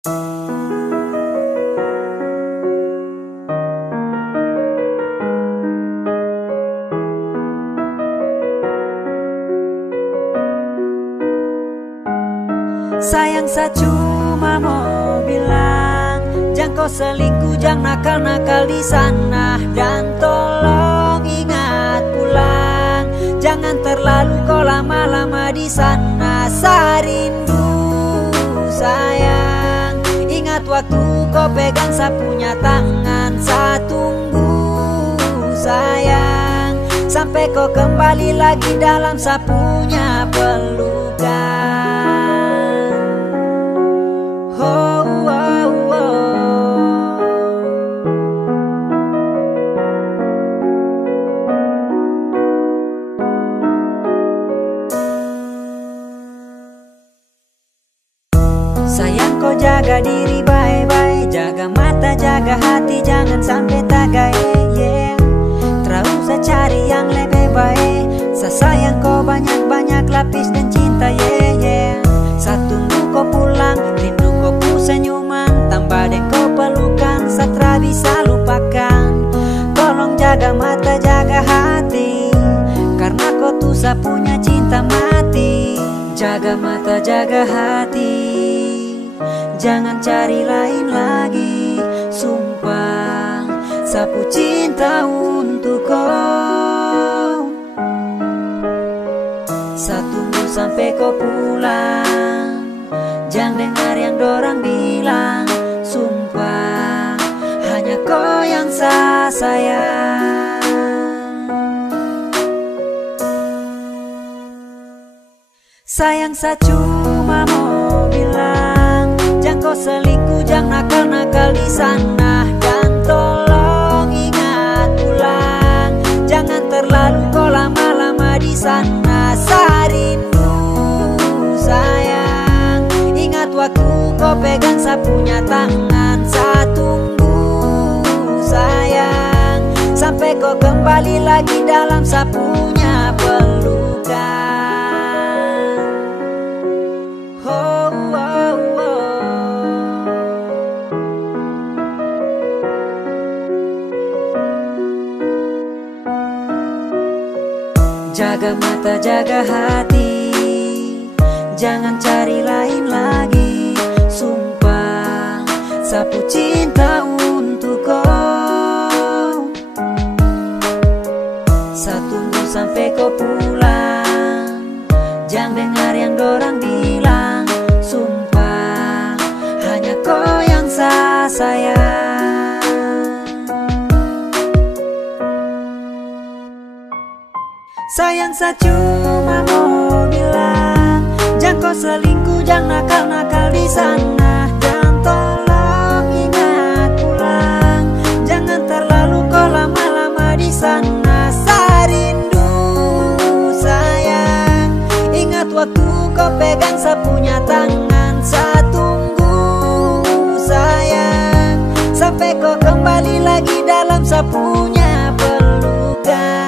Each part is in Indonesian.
Sayang, saya cuma mau bilang, jangan kau selingkuh, jangan nakal-nakal di sana. Dan tolong ingat pulang, jangan terlalu kau lama-lama di sana. Saya rindu sayang, ingat waktu kau pegang saya punya tangan. Saya tunggu sayang, sampai kau kembali lagi dalam saya punya pelukan. Sayang, kau jaga diri baik-baik, jaga mata, jaga hati, jangan sampai tagai. Terlalu saya cari yang lebih baik. Saya sayang kau banyak-banyak lapis dan cinta. Saya tunggu kau pulang, rindu kau pu senyuman, tambah deh kau pelukan, saya bisa lupakan. Tolong jaga mata, jaga hati, karena kau tuh saya punya cinta mati. Jaga mata, jaga hati, jangan cari lain lagi. Sumpah, sapu cinta untuk kau. Saya tunggu sampai kau pulang, jangan dengar yang dorang bilang. Sumpah, hanya kau yang saya sayang. Sayang, saya cuma mau bilang, jangan kau selingkuh, jangan nakal-nakal di sana. Dan tolong ingat pulang, jangan terlalu kau lama-lama di sana. Saya rindu sayang, ingat waktu kau pegang saya punya tangan. Saya tunggu sayang, sampai kau kembali lagi dalam saya punya pelukan. Jaga mata, jaga hati, jangan cari lain lagi. Sumpah, sapu cinta untuk kau. Saya tunggu sampai kau pulang, jangan dengar yang dorang bilang. Sumpah, hanya kau yang saya sayang. Sayang, saya cuma mau bilang, jangan kau selingkuh, jangan nakal-nakal di sana. Dan tolong ingat pulang, jangan terlalu kau lama-lama di sana. Saya rindu sayang, ingat waktu kau pegang saya punya tangan. Saya tunggu sayang, sampai kau kembali lagi dalam saya punya pelukan.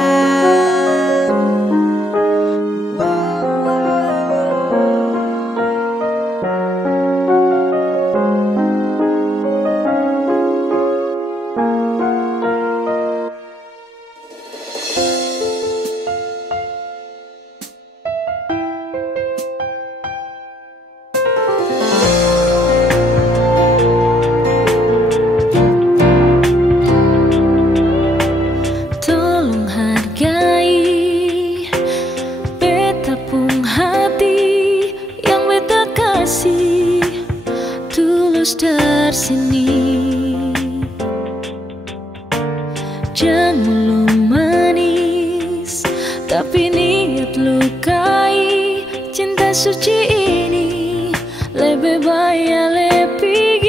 Jangan mulu manis, tapi niat lukai. Cinta suci ini lebih baik lebih.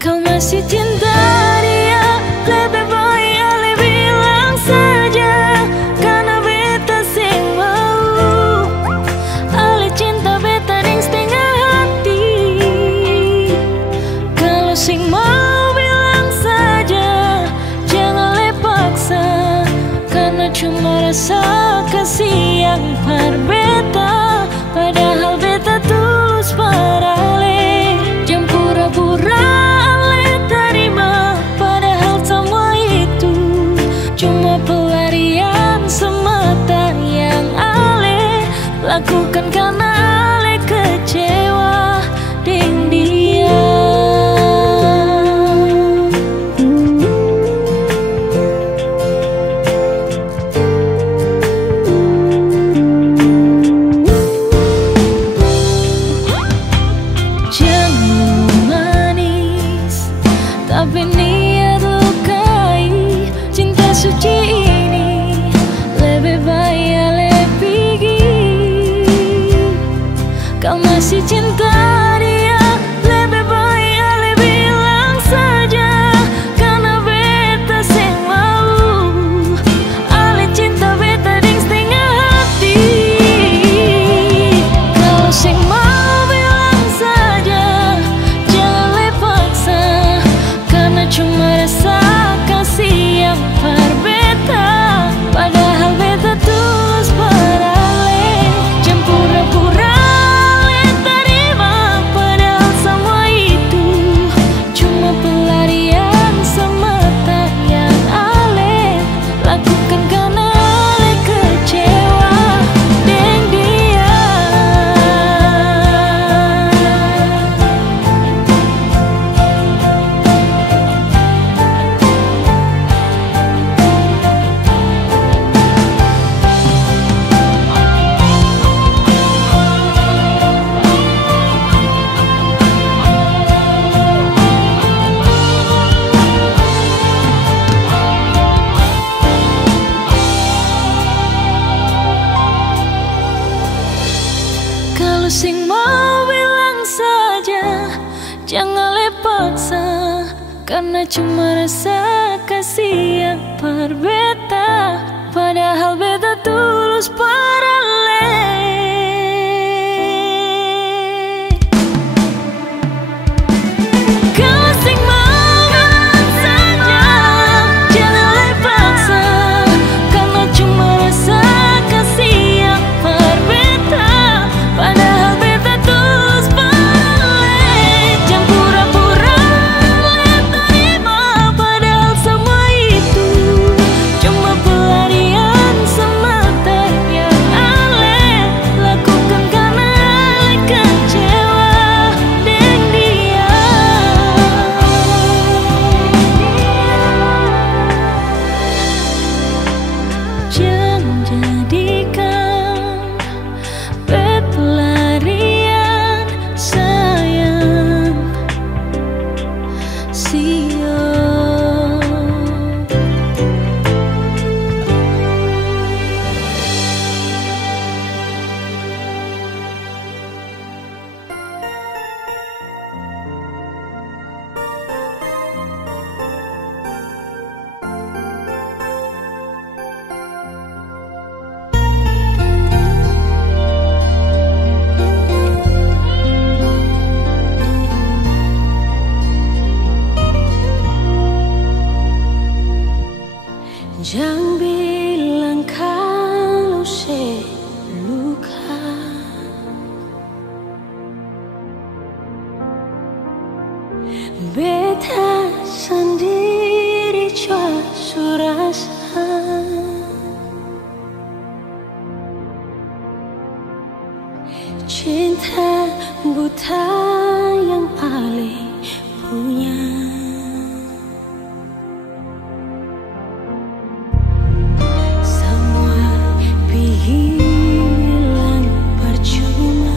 Kau masih cinta dia, lebih baik lebih bilang saja. Karena beta sing mau, ale cinta beta ding setengah hati. Kalau sing mau cuma rasa kasih yang berbeda. masih cinta dia, lebih baik ale bilang saja, karena beta seng mau. Ale cinta beta ding setengah hati. Kalau seng mau bilang saja, jangan le paksa, karena cuma rasa kasih yang berbeda. Padahal beta tulus parale, jangan pura-pura le terima. Padahal semua itu cuma pelarian semata yang ale lakukan karena ale kecewa dengan dia. Kalau sing mau bilang saja, jangan le paksa, karena cuma rasa kasih yang berbeda. Padahal beta tulus parale. Kalau sing mau bilang saja, jangan le paksa, karena cuma rasa kasih yang berbeda. Padahal beta tulus parale, jangan pura-pura le terima. Padahal semua itu cuma pelarian semata yang ale lakukan karena ale kecewa dengan dia. Jangan jadikan pelarian sayang, siap. Jangan bilang kalau saya luka, beta sendiri jua surasa. Cinta buta yang paling punya. Hilang percuma.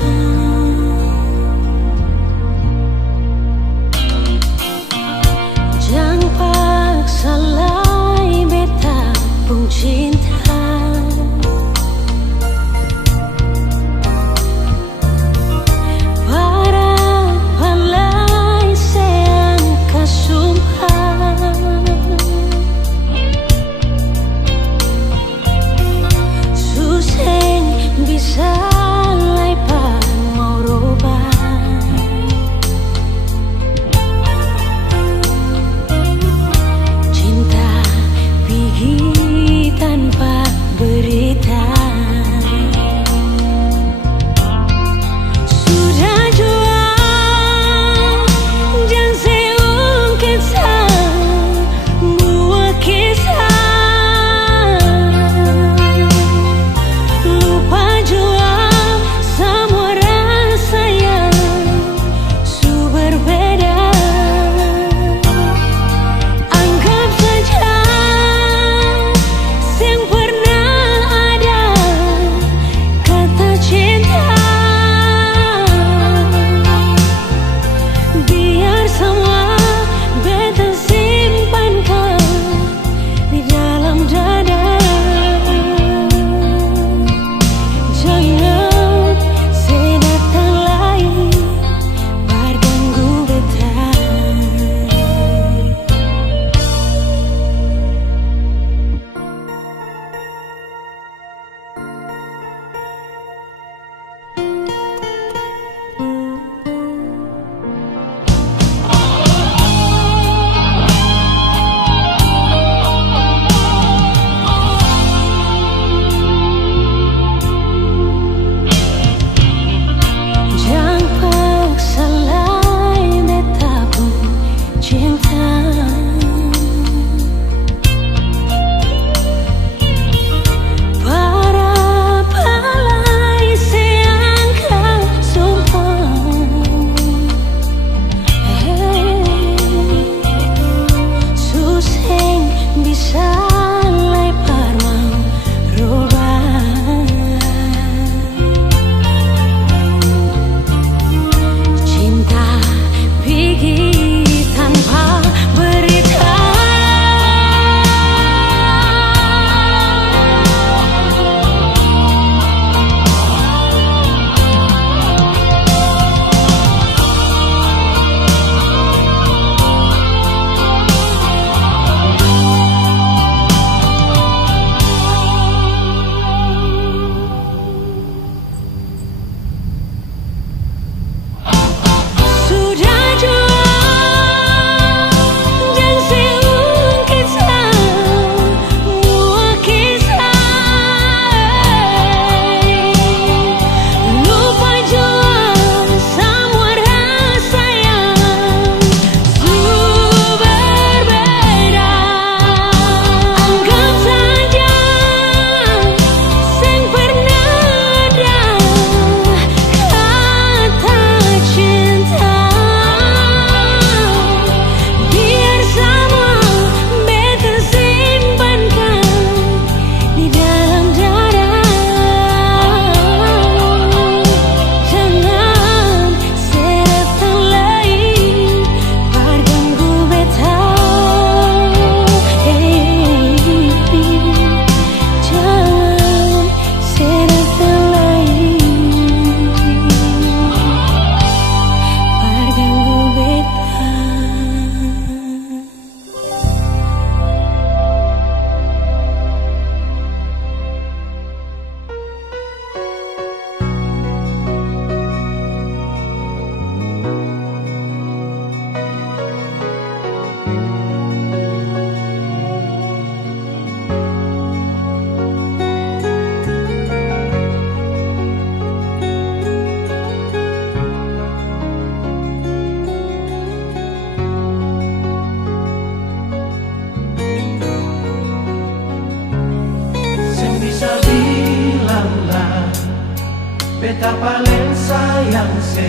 beta paling sayang se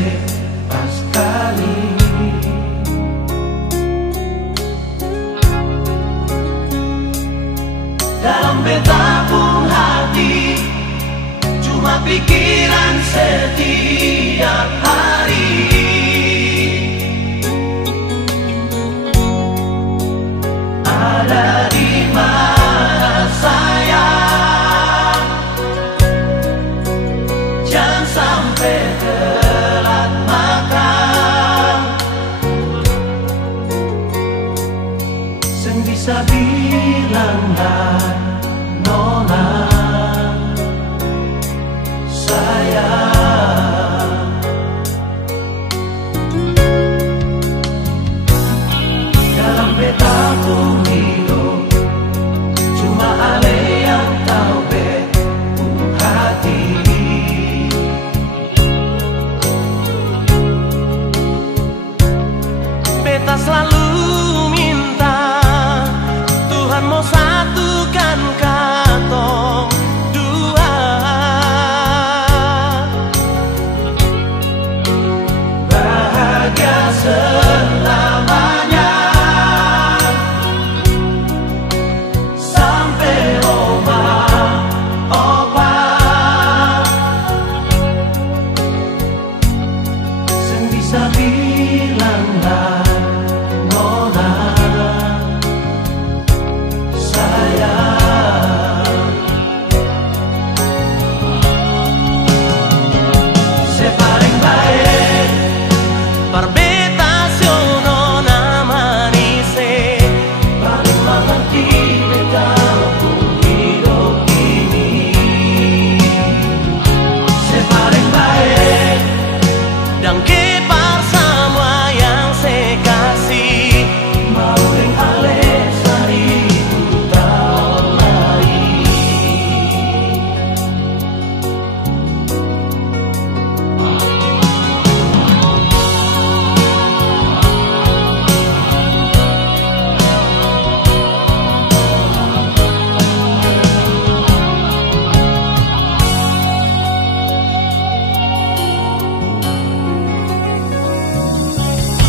pas kali. Dalam beta pun hati cuma pikiran setiap hari. Ada di mana sayang, jangan sampai telat makan. Seng bisa bilang dah nona sayang. Dalam beta pun hidup cuma ale yang tahu betul hati. Beta selalu minta Tuhan mau satukan katong dua, bahagia selamanya sampai oma opa. Seng bisa bilang lah nona sayang. Sepaling baik perbedaan nona manise, paling mengerti beta pun hidup ini. Sepaling baik dan kepar semua yang saya kasih, mau ring ale seribu tahun lagi.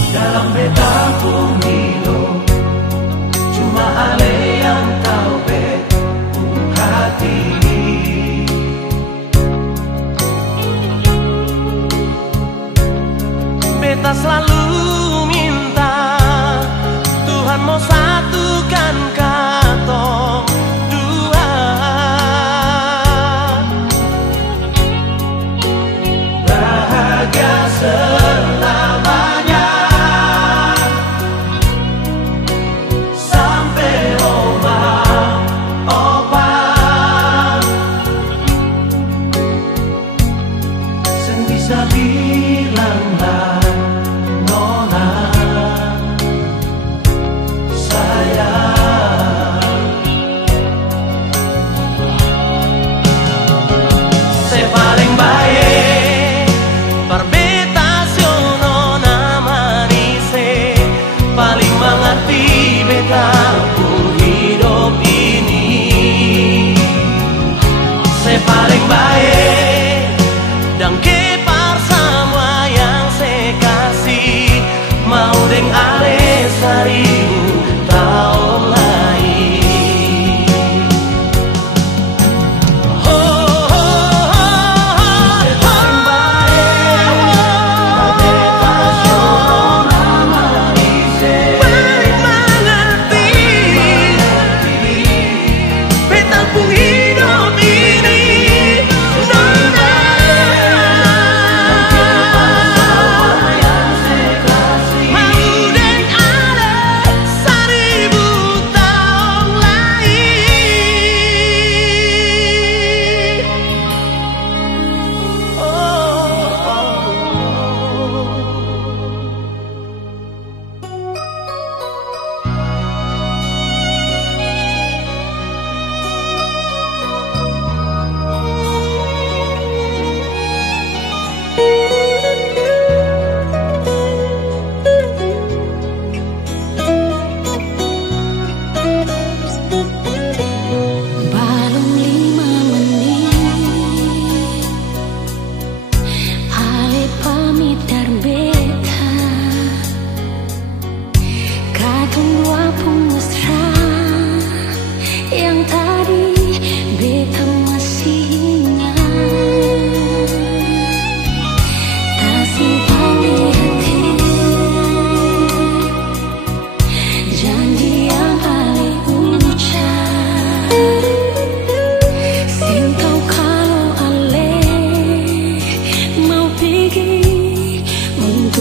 Dalam beta pun hidup cuma ale yang tahu betul hati. Beta selalu minta Tuhan mau satukan katong dua, bahagia selamanya sampai oma opa. Seng bisa bilang lah nona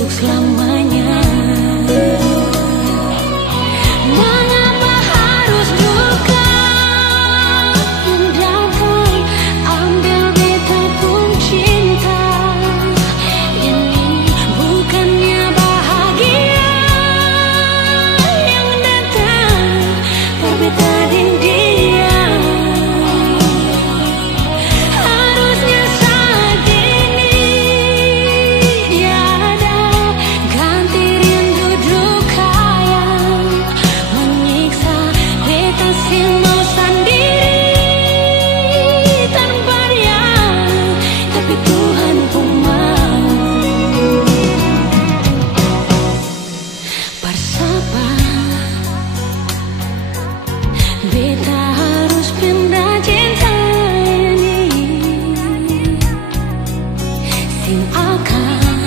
untuk selamanya. Mengapa harus duka yang datang ambil beta pun cinta? Ini bukannya bahagia yang datang berbeda dengan dia. Harusnya saat ini tiada ganti rindu duka yang menyiksa beta mau sendiri tanpa dia, tapi Tuhan pun mau. Bersabar, beta harus pindah cinta ini, sing akan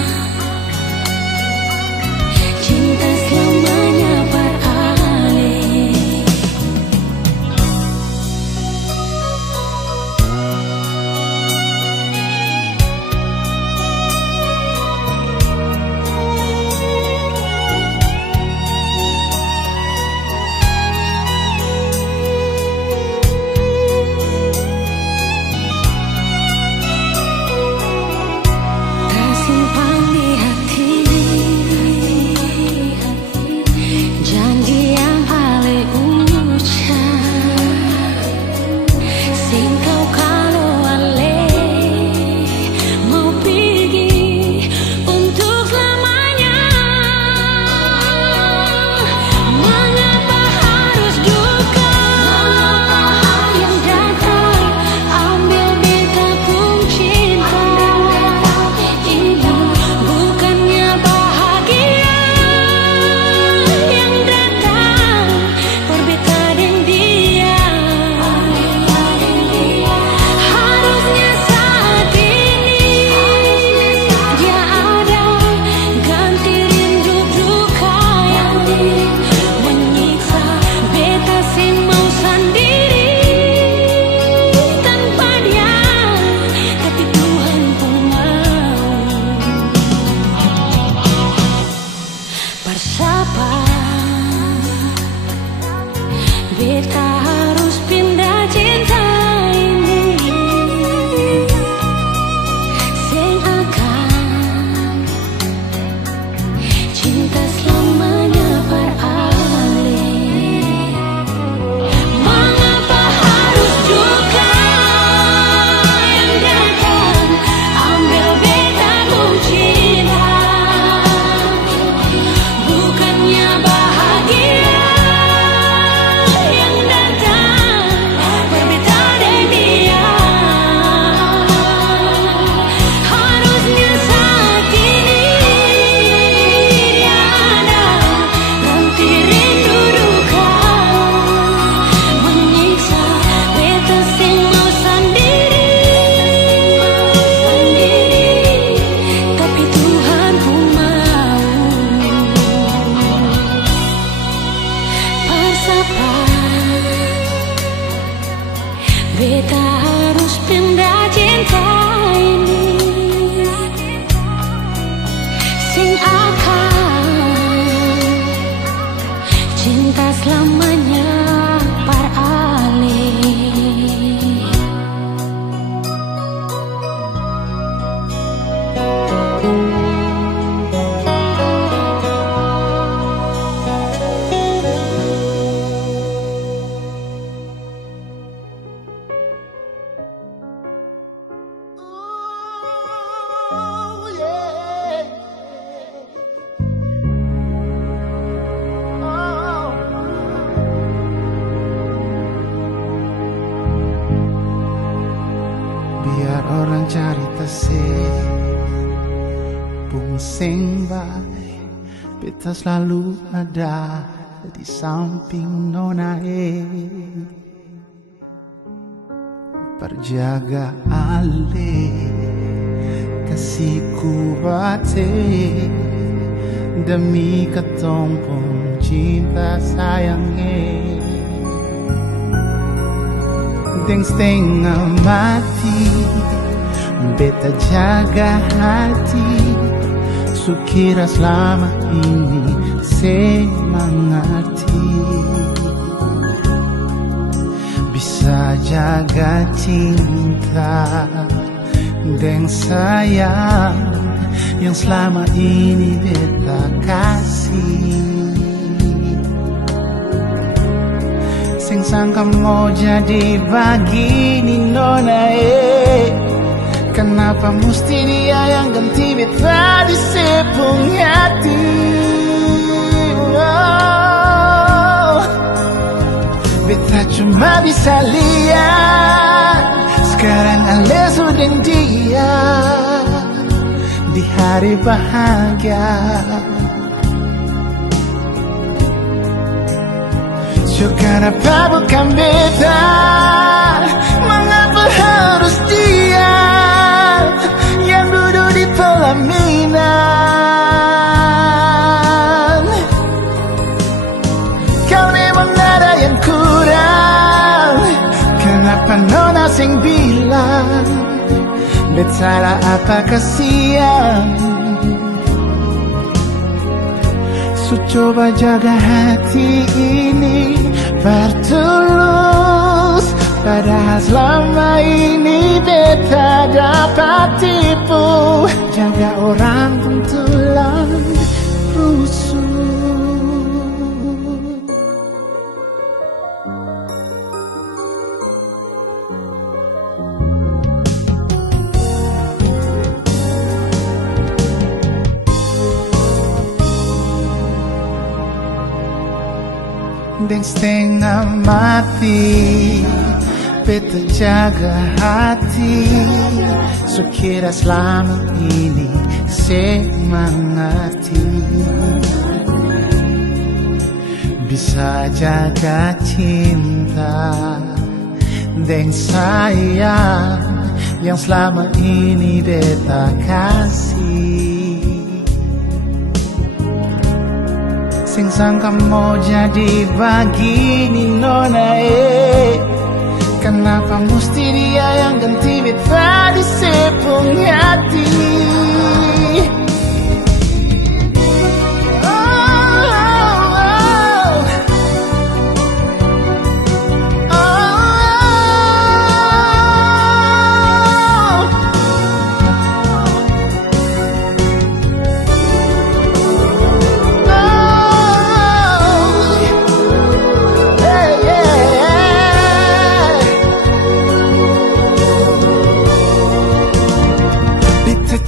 cinta selamanya beralih. Tersimpan di hati janji yang ale ucap, sing kau kalau ale mau pergi untuk selamanya. Mengapa harus duka yang datang ambil beta pun cinta? Ini bukannya bahagia yang datang berbeda dengan dia. Harusnya saat ini dia ada ganti rindu duka yang menyiksa beta sing mau sendiri tanpa dia, tapi Tuhan pun mau. Bersabar, beta harus pindah cinta ini, sing akan cinta selamanya beralih. Mengapa harus duka yang datang ambil beta pun cinta? Bukannya bahagia yang datang berbeda dengan dia. Harusnya saat ini tiada ganti rindu duka menyiksa beta sing mau sendiri, tapi Tuhan pun mau. Bersabar, beta harus pindah cinta ini, sing akan cinta selamanya beralih. Biar orang cari tasik Bungsing baik beta selalu ada di samping nona Perjaga ale kasihku bate demi ketompong cinta sayangnya. Deng setengah mati beta jaga hati Sukira selama ini saya mengerti bisa jaga cinta dan sayang yang selama ini beta kasih. Sing sangka mau jadi begini nona kenapa mesti dia yang ganti beta di sepung hati? Beta cuma bisa lihat sekarang Ale sudah dia di hari bahagia. So kenapa bukan beta? Mengapa harus dia yang duduk di pelaminan? Kau memang ada yang kurang. Kenapa nona sing bilang bet salah apa kasihan? So coba jaga hati ini bertulus, padahal selama ini beta dapat tipu. Jaga orang pentulan rusuh. Dan setengah mati beta jaga hati. Sukira selama ini saya mengerti bisa jaga cinta dan sayang yang selama ini beta kasih. Sing sangka mau jadi begini nona kenapa mesti dia yang ganti beta di sepung hati?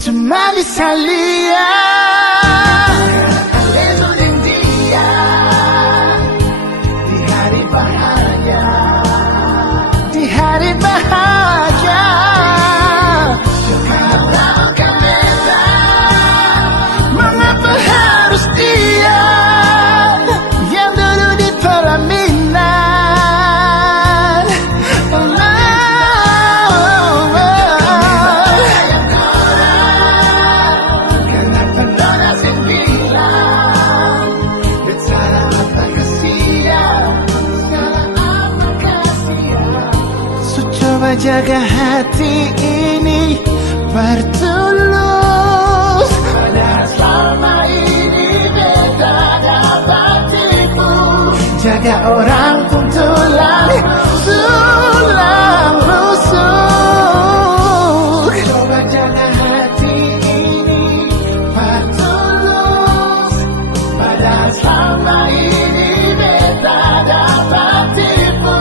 Cuma bisa lihat Ale sudah dia di hari bahagia, di hari bahagia. Sekarang kan beta, mengapa harus dia yang dulu di pelaminan? Jaga hati ini bertulus, padahal selama ini beta dapat tipu. Jaga orang pun tulang rusuk. Coba jaga hati ini bertulus, padahal selama ini beta dapat tipu.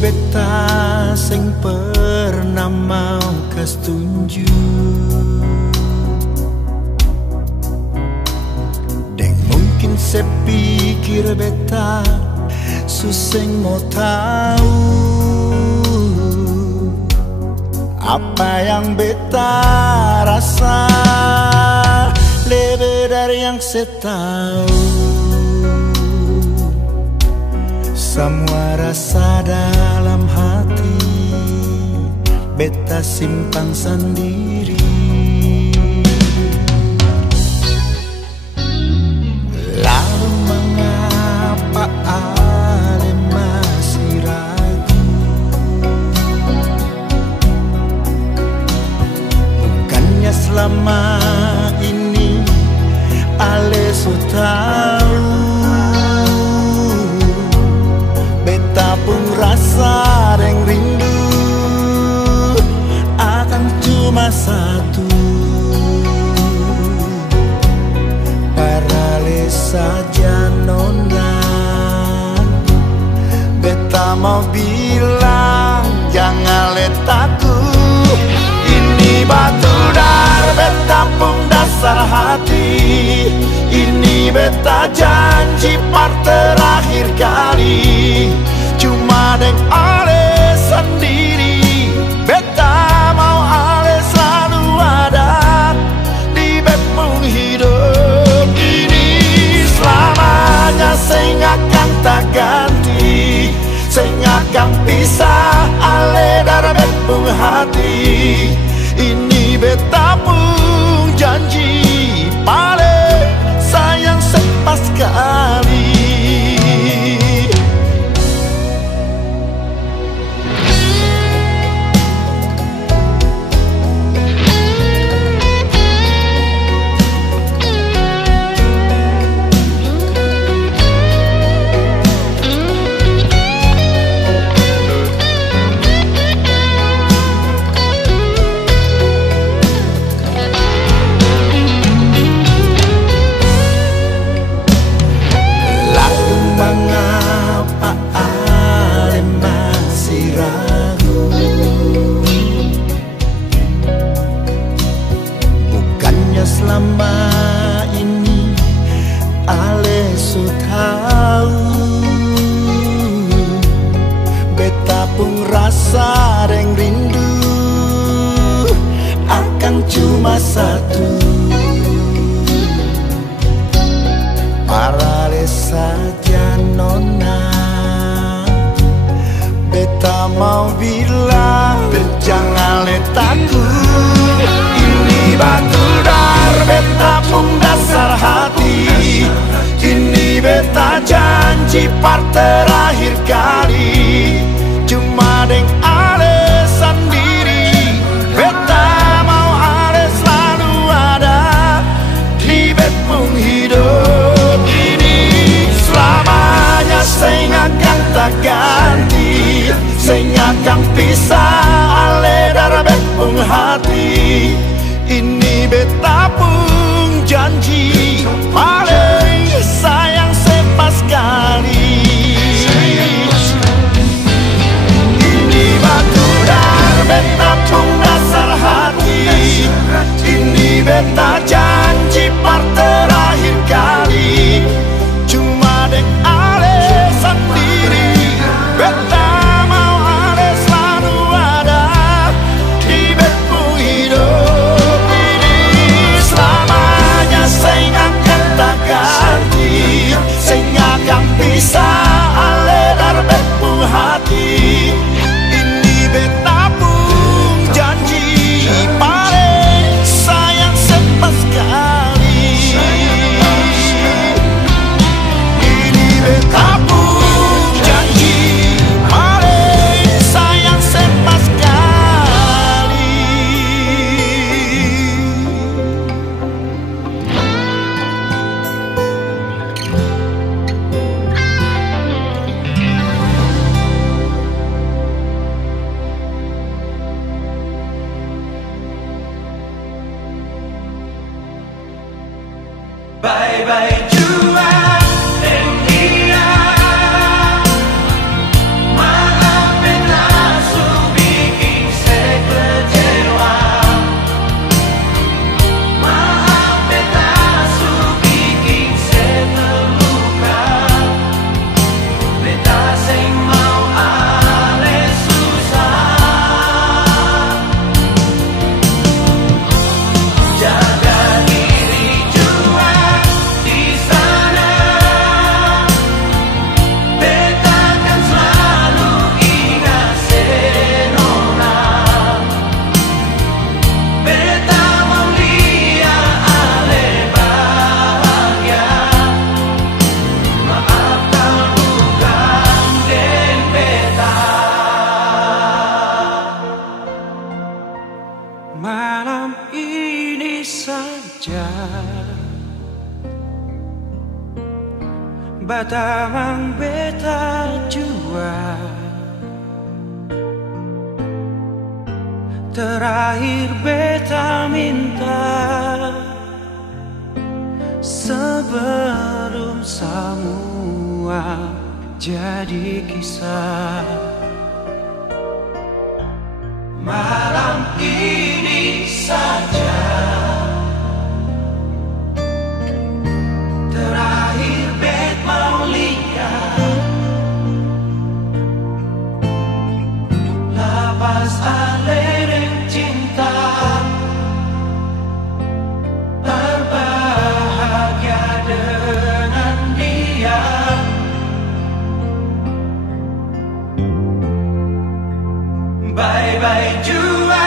Beta sing pernah mau kesetuju dan mungkin sepikir beta suseng mau tahu Apa yang beta rasa lebih dari yang saya tahu. Semua rasa dalam hati beta simpan sendiri. Lalu mengapa ale masih ragu? Bukannya selama ini ale so tahu, beta pun rasa yang rindu akan cuma satu. Paralel saja nona, beta mau bilang jangan letakku. Ini batu dar beta pun dasar hati. Ini beta janji part terakhir kali. Cuma deng ale sendiri, beta mau ale selalu ada di bepung hidup ini. Selamanya saya akan tak ganti, saya akan pisah ale dari bepung hati. Ini beta pun janji paling sayang sepas kali. Selama ini ale so tahu, beta pun rasa yang rindu akan cuma satu. Paralel saja nona, beta mau bilang jangan letakku. Ini batu dar beta pun dasar hati. Ini beta janji part terakhir kali. Cuma deng ale sendiri, beta mau ale selalu ada di bepung hidup ini. Selamanya saya akan tak ganti, saya akan pisah ale dari bepung hati. Ini beta pun janji paling sayang sepas kali. Ini batu dar beta pun dasar hati. Ini beta janji part terakhir kali. Cuma deng ale sendiri, beta mau ale selalu ada di bepung hidup. Saya akan tak ganti, saya akan pisah ale dari bepung hati. Ini beta pun janji paling sayang sepas kali. Ini beta pun janji paling sayang sepas kali. Bye-bye jua dan dia. Maaf beta su bikin saya kecewa. Maaf beta su bikin saya terluka. Beta saya mau ale susah. saja. Batamang beta jua, terakhir beta minta sebelum semua jadi kisah. Malam ini saja terakhir bet mau lihat, lepas alereng cinta, berbahagia dengan dia. Bye bye jua.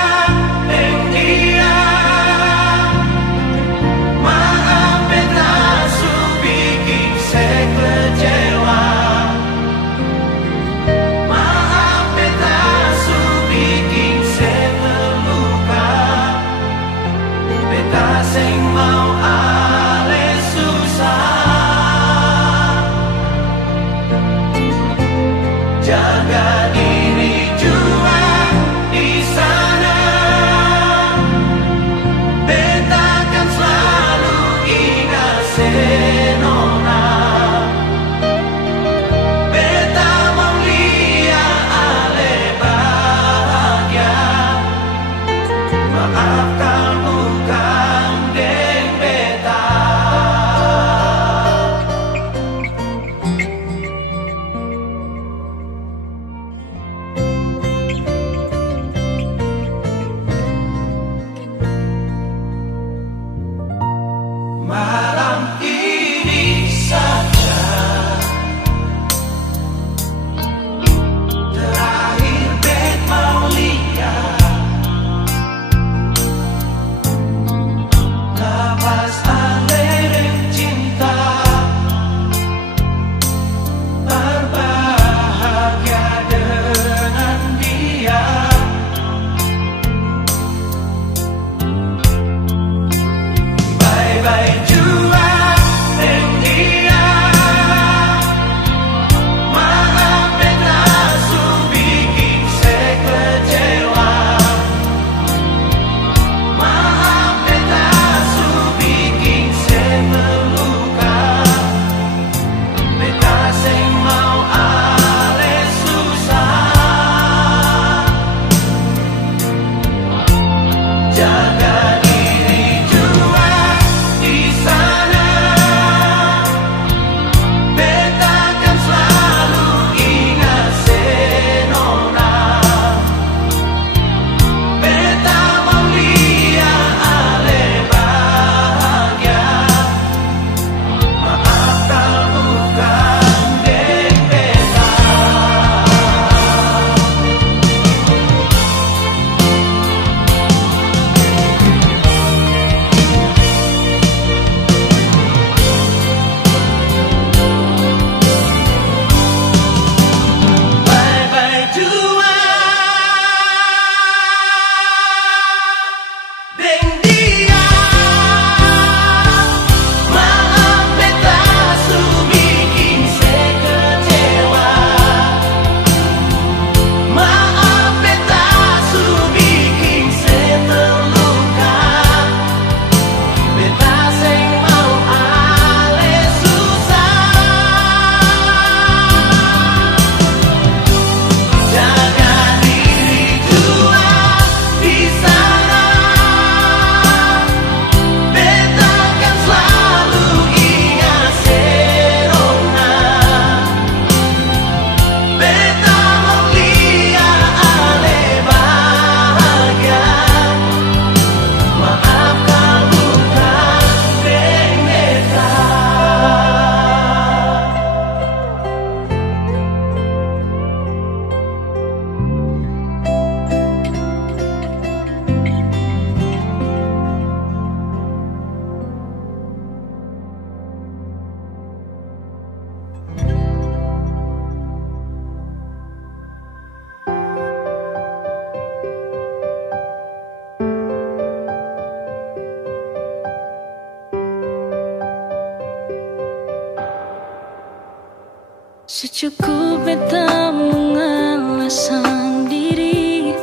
Secukup beta mengalah sendiri,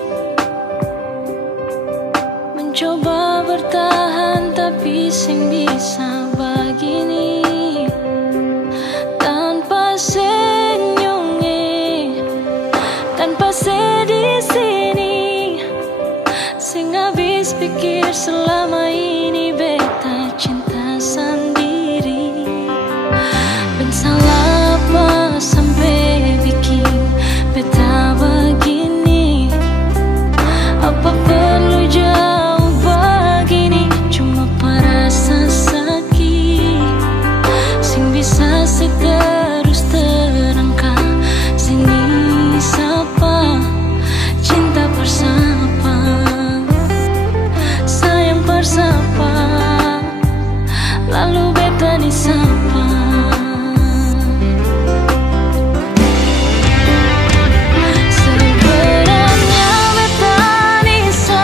mencoba bertahan tapi sing bisa begini. Tanpa senyumnya, tanpa sedih sini, sing habis pikir selama ini beta cinta sendiri. Ben salah apa sampai bikin beta begini? Apa perlu jauh begini? Cuma perasa sakit sing bisa seterus terangkat. Sini sapa cinta bersapa, sayang bersapa, lalu beta ni sapa. Sebenarnya beta ni sapa.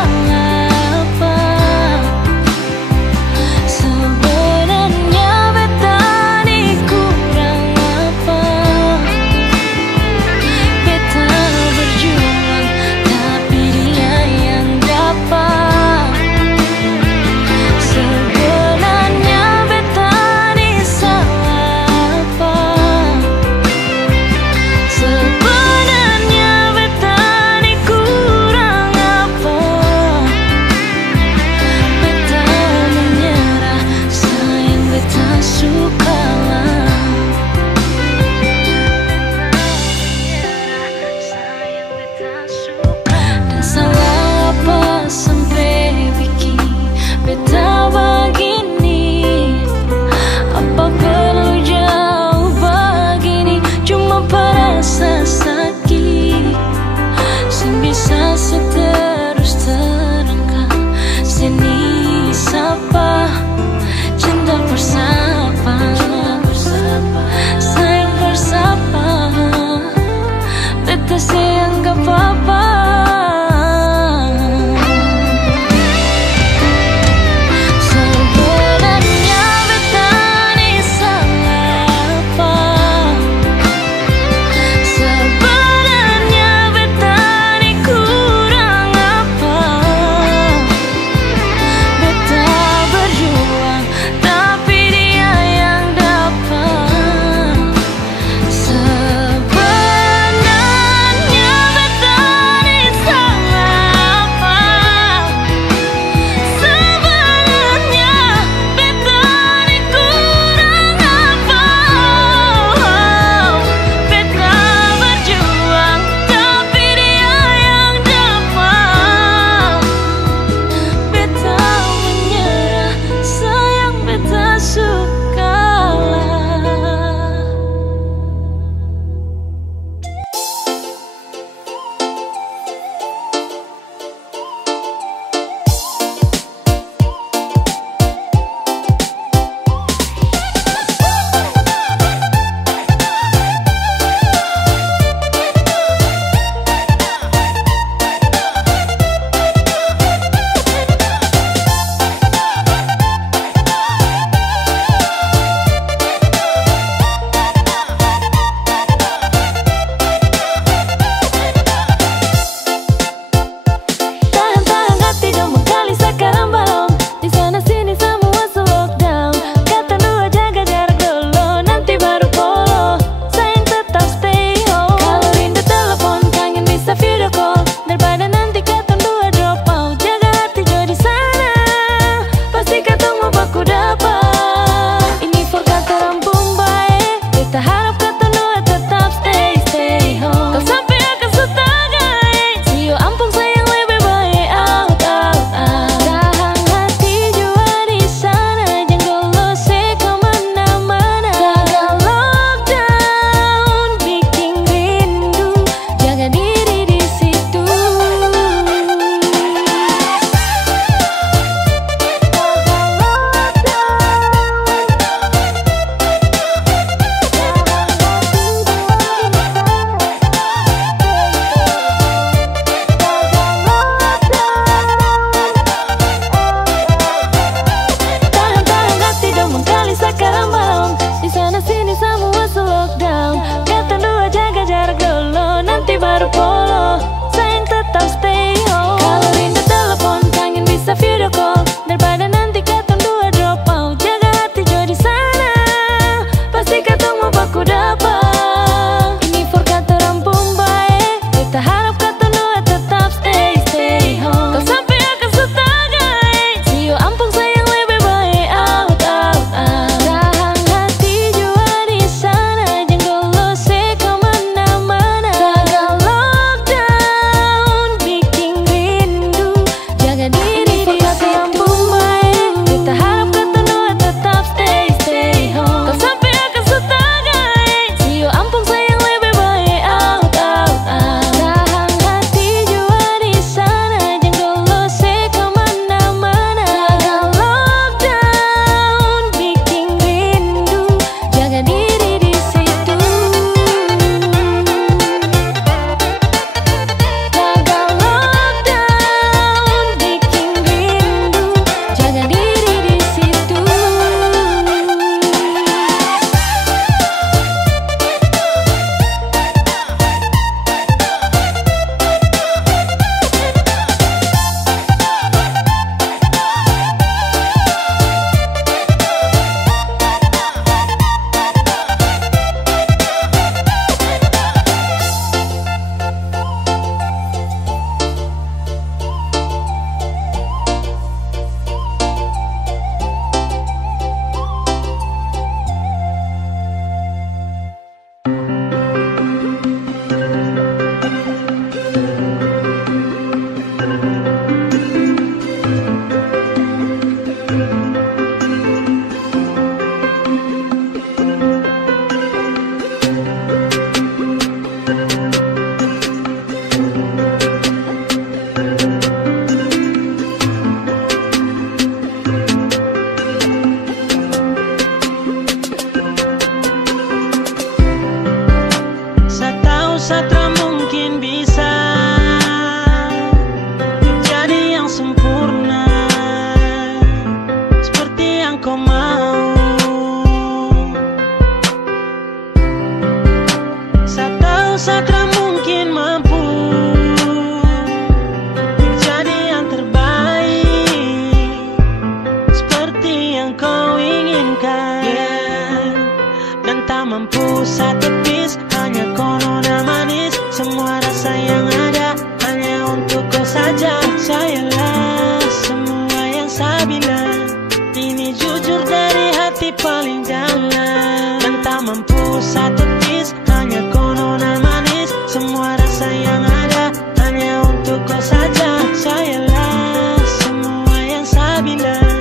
mampu satu piece, hanya kau nona manis. Semua rasa yang ada hanya untuk kau saja. Sayalah semua yang saya bilang, ini jujur dari hati paling dalam. Dan tak mampu satu piece, hanya kau nona manis. Semua rasa yang ada hanya untuk kau saja. Sayalah semua yang saya bilang,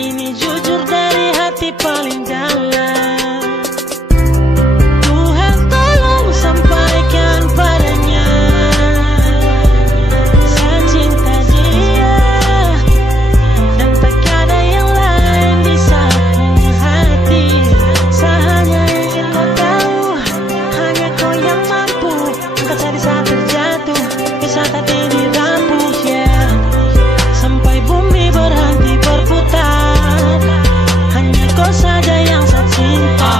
ini jujur dari hati paling dalam. Tuhan tolong sampaikan padanya, saya cinta dia, dan tak ada yang lain di sapu hati. Saya hanya ingin kau tahu, hanya kau yang mampu angkat saya di saat terjatuh, di saat hati dirampung, yeah. Sampai bumi berhenti berputar, hanya kau saja yang saya cinta.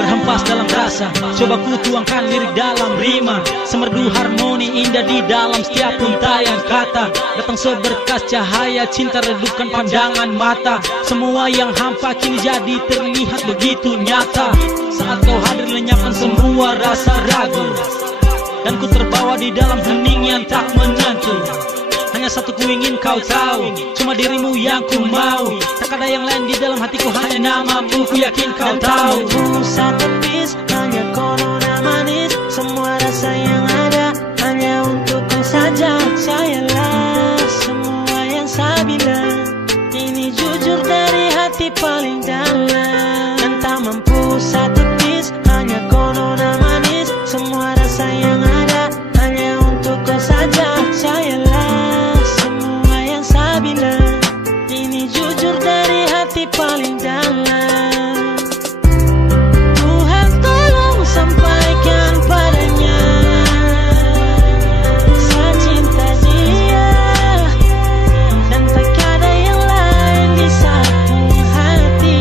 Berhempas dalam rasa, coba ku tuangkan lirik dalam rima. Semerdu harmoni indah di dalam setiap untayan kata. Datang seberkas cahaya cinta redupkan pandangan mata. Semua yang hampa kini jadi terlihat begitu nyata. Saat kau hadir lenyapkan semua rasa ragu, dan ku terbawa di dalam hening yang tak menentu. Hanya satu ku ingin kau tahu, cuma dirimu yang ku mau. Tak ada yang lain di dalam hatiku, hanya namamu ku yakin kau tahu. Satu piece, hanya kau nona manis. Semua rasa yang ada hanya untuk kau saja. Sayalah semua yang saya bilang, ini jujur dari hati paling dalam. Dan tak mampu satu piece, hanya kau nona manis. Semua rasa yang ada hanya untuk kau saja. Sayalah semua yang saya bilang, ini jujur dari hati paling dalam. Tuhan tolong sampaikan padanya, saya cinta dia, dan tak ada yang lain di sapu hati.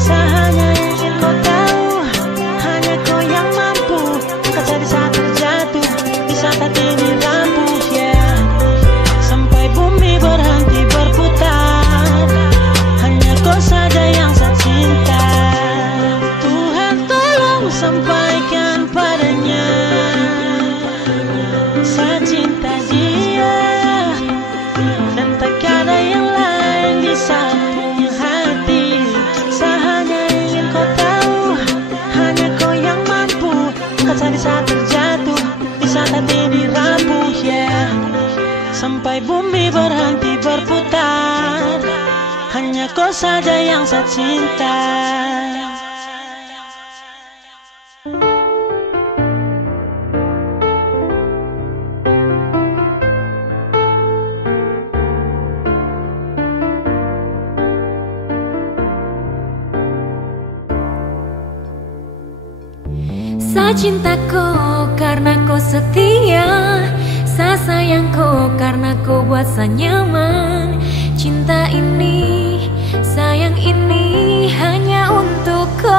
Saya hanya ingin kau tahu, hanya kau yang mampu angkat saya di saat terjatuh, di saat hati dirampung, yeah. Sampai bumi berhenti berputar, hanya kau saja yang saya cinta. Tuhan tolong sampaikan padanya, saya cinta dia, dan tak ada yang lain di samping hati. Saya hanya ingin kau tahu, hanya kau yang mampu angkat saya di saat terjatuh, di saat hati dirampung, yeah. Sampai bumi berhenti berputar, hanya kau saja yang saya cinta. Saya cinta kau karena kau setia, saya sayang kau karena kau buat saya nyaman. Cinta ini, sayang ini hanya untuk kau.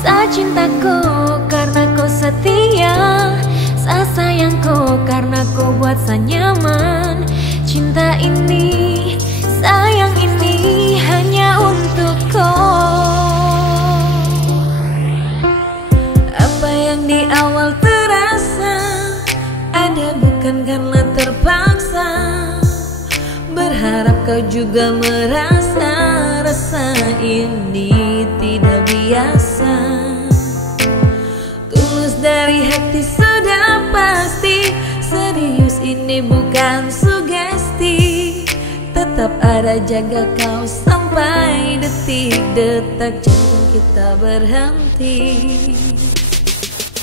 Saya cinta kau karena kau setia, saya sayang kau karena kau buat saya nyaman. Cinta ini, sayang ini hanya untuk kau. Apa yang di awal terasa ada bukan karena terpaksa. Berharap kau juga merasa rasa ini tidak biasa. Tulus dari hati sudah pasti, serius ini bukan sugesti. Tetap ada jaga kau sampai detik-detak jantung kita berhenti.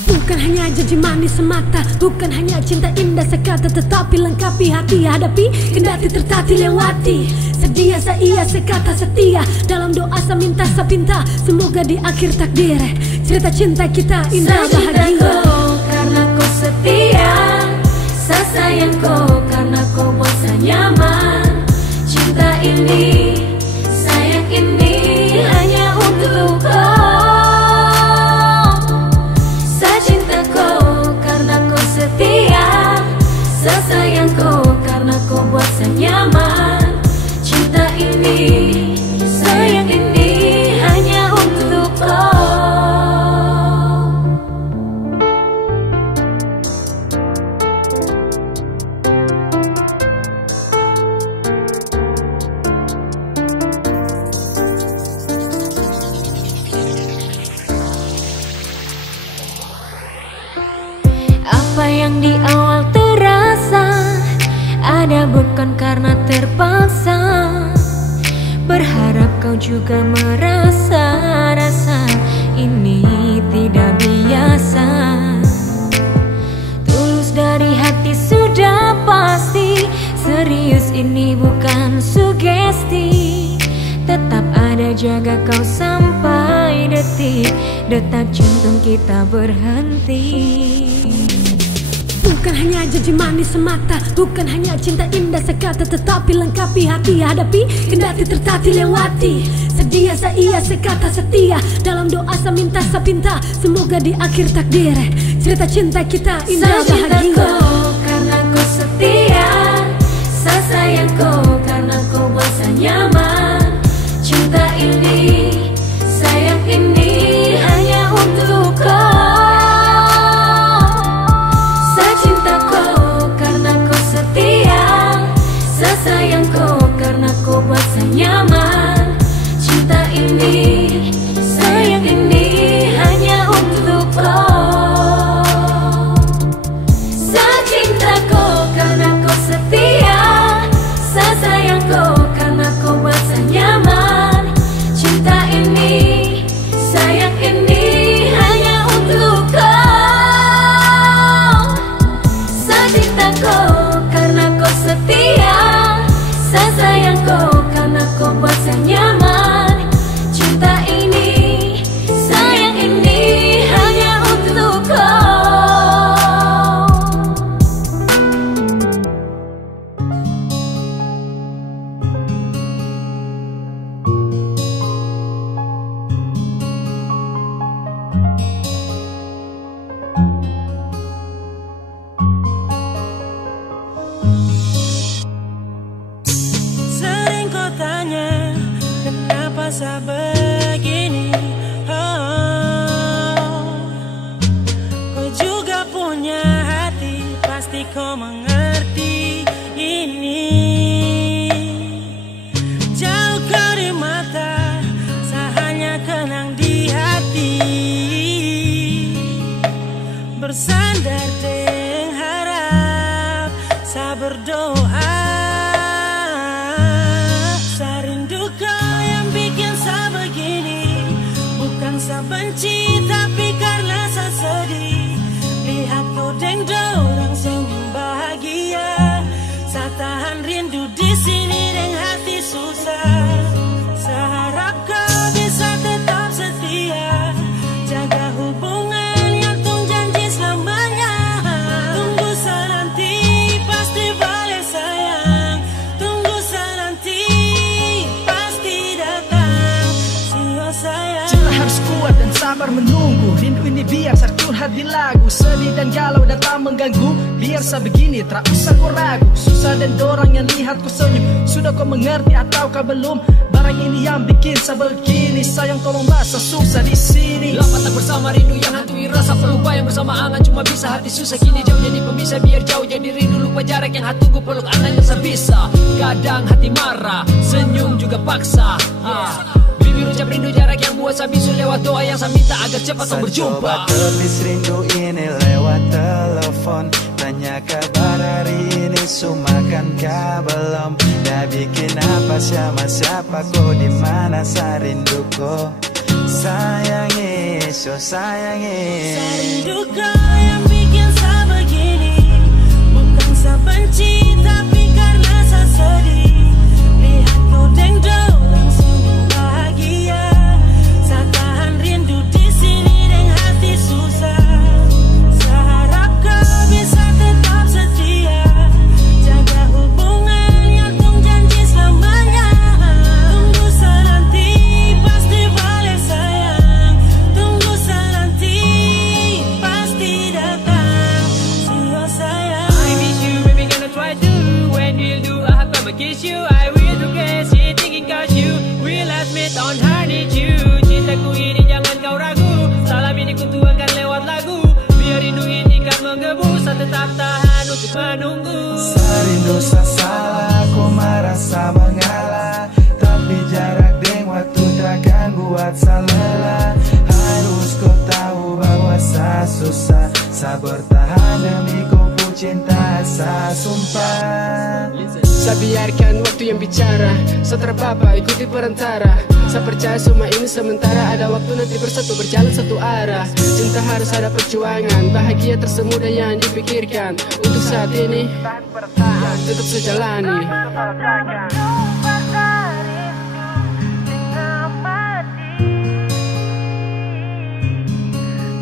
Bukan hanya janji manis semata, bukan hanya cinta indah sekata, tetapi lengkapi hati hadapi, kendati tertati lewati. Sedia saya sekata setia, dalam doa saya minta sepinta, semoga di akhir takdir cerita cinta kita indah bahagia. Saya cinta kau karena kau setia, saya sayang kau karena kau buat saya nyaman. Cinta ini, sayang ini hanya untuk kau. Saya sayang kau karena kau buat saya nyaman. Cinta ini, sayang ini hanya untuk juga merasa-rasa ini tidak biasa. Tulus dari hati sudah pasti, serius ini bukan sugesti. Tetap ada jaga kau sampai detak jantung kita berhenti. Bukan hanya janji manis semata, bukan hanya cinta indah sekata, tetapi lengkapi hati hadapi, kendati tertati lewati. Sedia saya sekata setia, dalam doa seminta sepinta, semoga di akhir takdir cerita cinta kita indah bahagia. Saya cinta kau karena kau setia, saya sayang kau karena kau merasa nyaman. Cinta ini, sayang ini hanya untuk kau. Sayang kau karena kau merasa nyaman. Cinta ini, sayang ini hanya untuk kau. Saya cinta kau karena kau setia, saya sayang kau karena kau merasa nyaman. Cinta ini, sayang ini hanya untuk kau. Saya cinta kau karena kau setia, saya sayang kau karena kau merasa nyaman. Cinta ini, sayang ini hanya untuk kau. Sering kau tanya kenapa saya begini. Kau juga punya hati, pasti kau mengerti ini. Jauh kau di mata, saya hanya kenang di hati. Bersandar dengan harap, saya berdoa. Saya benci tapi karena saya sedih, lihat kau deng dorang senyum bahagia. Saya tahan rindu di sini dengan hati susah. Saya harap kau bisa tetap setia, jaga hubungan yang tung janji selamanya. Tunggu saya nanti pasti balik sayang, tunggu saya nanti pasti datang. Siapa sayang? Harus kuat dan sabar menunggu, rindu ini biar saya curhat di lagu. Sedih dan galau datang mengganggu, biar saya begini tak usah kau ragu. Susah dan dorang yang lihat kau senyum, sudah kau mengerti ataukah belum? Barang ini yang bikin saya begini, sayang tolong masa susah di sini. Lama tak bersama, rindu yang hantui rasa, pelupa yang bersama angan cuma bisa hati susah. Kini jauh jadi pemisah, biar jauh jadi rindu, lupa jarak yang hati tunggu, peluk anak yang sebisa. Kadang hati marah, senyum juga paksa. Bibir ucap rindu, jarak yang buat saya bisu, lewat doa yang saya minta agar cepat kau berjumpa. Coba tulis rindu ini lewat telepon, tanya kabar hari ini, sumakan kah belum? Dah bikin apa sama siapa, kau di mana, saya rindu kau. Sayangi, so sayangi. Saya rindu kau yang bikin saya begini, bukan saya benci tapi karena saya sedih. Lihat kau deng dorang senyum bahagia. Saya tahan rindu di sini dengan hati susah. Saya harap kau bisa tetap setia, jaga hubungan yang tung janji selamanya. Tunggu saya nanti pasti balik sayang, tunggu saya nanti pasti datang. Siapa sayang? I miss you, baby, gonna try to. When we'll do, I have come kiss you. I will do crazy, thinking cause you will admit on her need you. Cintaku ini jangan kau ragu, salam ini ku tuangkan lewat lagu. Biar rindu ini kan menggebu, saya tetap tahan untuk menunggu. Saya rindu saya salah, ku merasa mengalah, tapi jarak deng waktu takkan buat saya lelah. Harus kau tahu bahwa saya susah, saya bertahan demi kau cinta, saya sumpah. Saya biarkan waktu yang bicara, setelah Bapak ikuti perantara. Saya percaya semua ini sementara, ada waktu nanti bersatu berjalan satu arah. Cinta harus ada perjuangan, bahagia tersemudah yang dipikirkan. Untuk saat ini, tetap sejalani.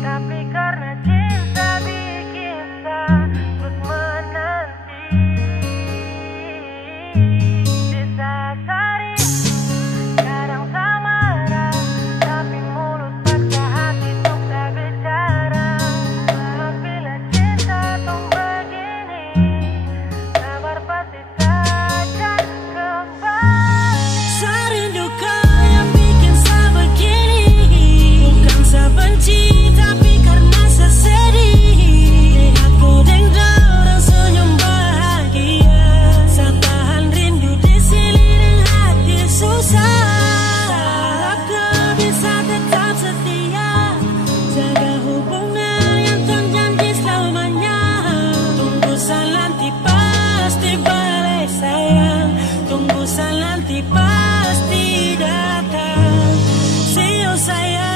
Tapi karena cinta bikin takut menanti. Di saat hari kadang tak marah, tapi mulut paksa hati untuk tak bicara. Bila cinta tuh begini, sabar pasti saja kembali. Saya rindu kau yang bikin saya begini, bukan saya benci tapi karena saya sedih. Lihat kau dengdau dan senyum bahagia. Saya tahan rindu di sini dan hati susah. Harap kau bisa tetap setia, jaga hubungan yang terjanji selamanya. Tunggu saya nanti pasti balik sayang, tunggu saya nanti pasti datang. See you sayang.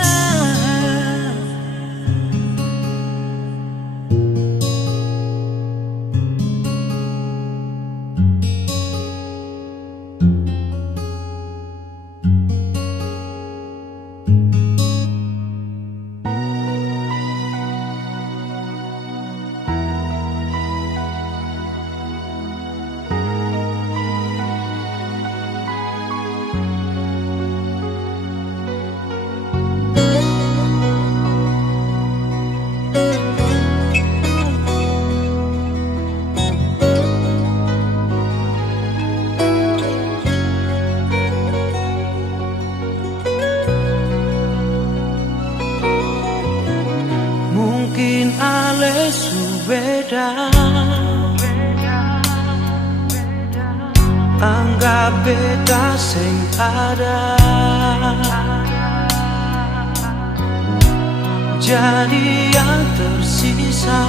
Mungkin ale subeda, anggap beta sing ada, jadi yang tersisa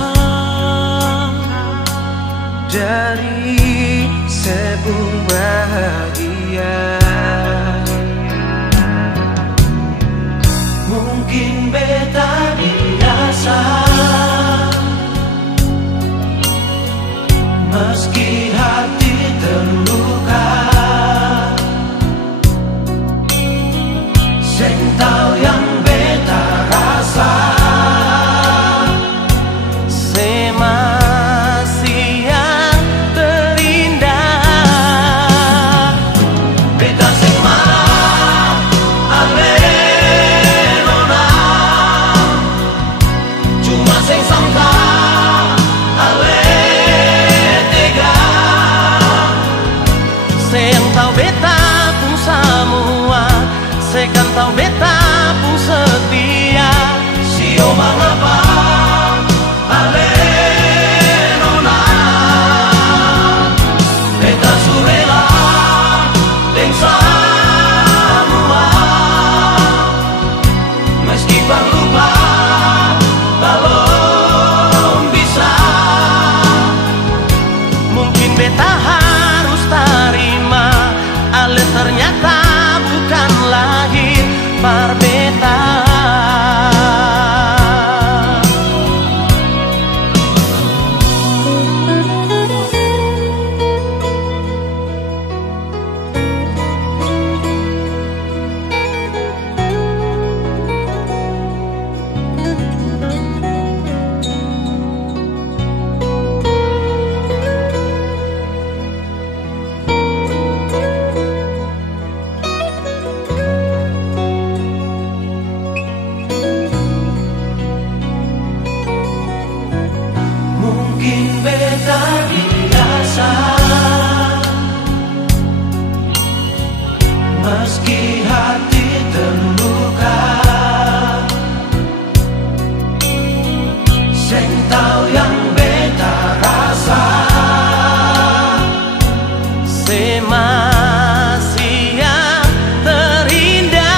dari sebung bahagia. Mungkin beta dirasa, meski hati terluka, sing tau yang beta rasa, semasi yang terindah. Beta sing marah, ale nona, cuma sing sangka, ale tega. Sing tau beta pun semua, sekan tau beta pun setia. Sio mengapa ale nona, beta surela deng semua, meski bang lupa belum bisa. Mungkin beta harus terima, ale ternyata bukan lahir par beta. Mungkin beta dirasa, meski hati terluka, sing tau yang beta rasa, semasi yang terindah.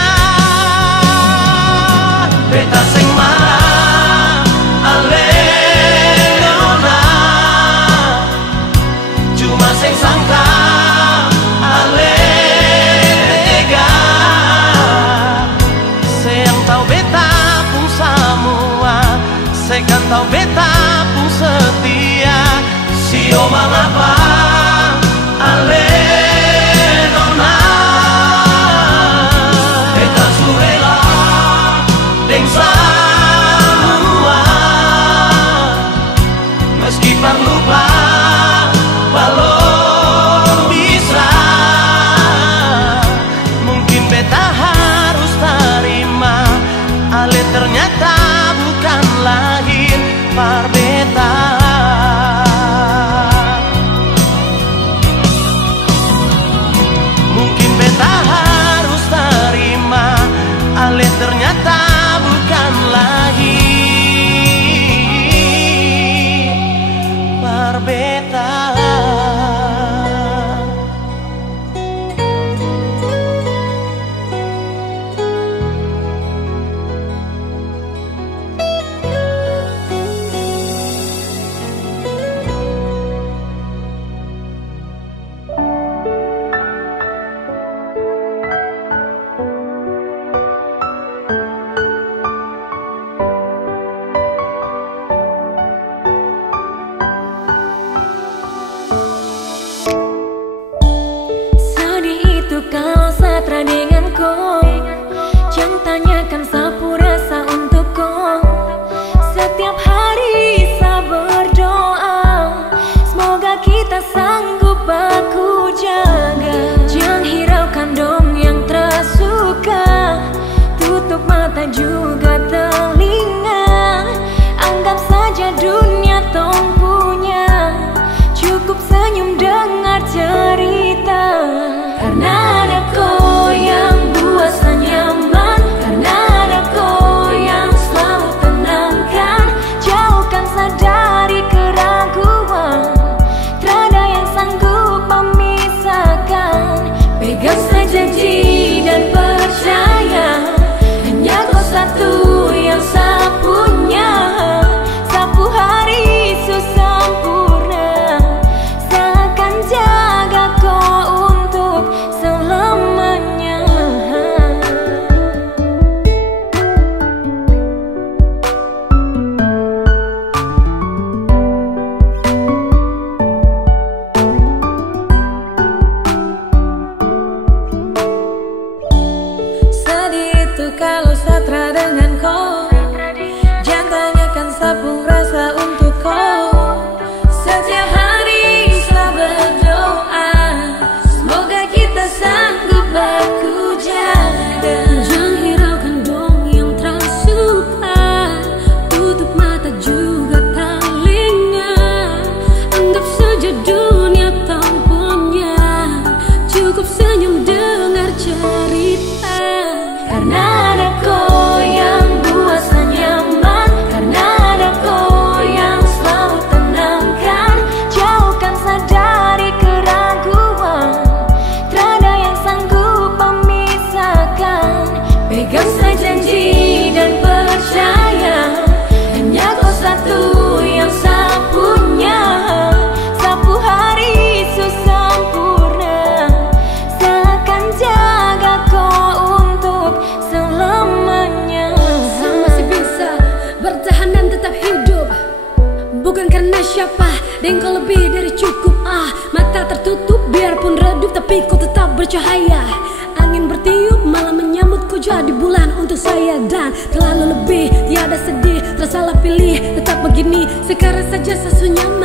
Beta sing marah, ale nona, cuma sing sangka, atau beta pun setia. Sio mangapa ale nona beta surela deng samua meski perlu balon bisa. Mungkin beta harus terima ale ternyata bukan lahir par beta. Mungkin beta harus terima ale ternyata bukan lahir par beta. Kalau satra dengan kau, jangan tanyakan sapu rasa untuk kau. Setiap hari saya berdoa, semoga kita sanggup baku jaga. Jangan hiraukan dong yang tersuka, tutup mata juga telinga. Anggap saja dunia tong punya, cukup senyum dengar cerita. Karena ada kau yang buat saya nyaman, karena ada kau yang selalu tenangkan, jauhkan saya dari keraguan. Tiada yang sanggup memisahkan. Pegang saya janji dan percaya, hanya kau satu yang saya punya. Sapu hari sempurna, saya akan jaga kau untuk selamanya. Sedih itu kalau satra dengan kau, jangan tanyakan sapu rasa untuk kau. Setiap hari saya berdoa, semoga kita sanggup baku jaga. Jangan hiraukan dong yang tersuka, tutup mata juga telinga. Anggap saja dunia tak punya, cukup senyum dengar cerita. Karena ada kau yang buat saya nyaman, karena ada kau yang selalu tenangkan, jauhkan saya dari keraguan. Tiada yang sanggup memisahkan. Pegang saya janji dan percaya, hanya kau satu yang saya punya. Sapu hari sempurna, saya akan jaga kau untuk selamanya. Saya masih bisa bertahan dan tetap hidup, bukan karena siapa, dan kau lebih dari cukup. Mata tertutup biarpun redup, tapi kau tetap bercahaya. Angin bertiup malam menyambut kau jadi bulan untuk saya. Dan terlalu lebih, tiada sedih, tersalah pilih. Tetap begini, sekarang saja saya nyaman.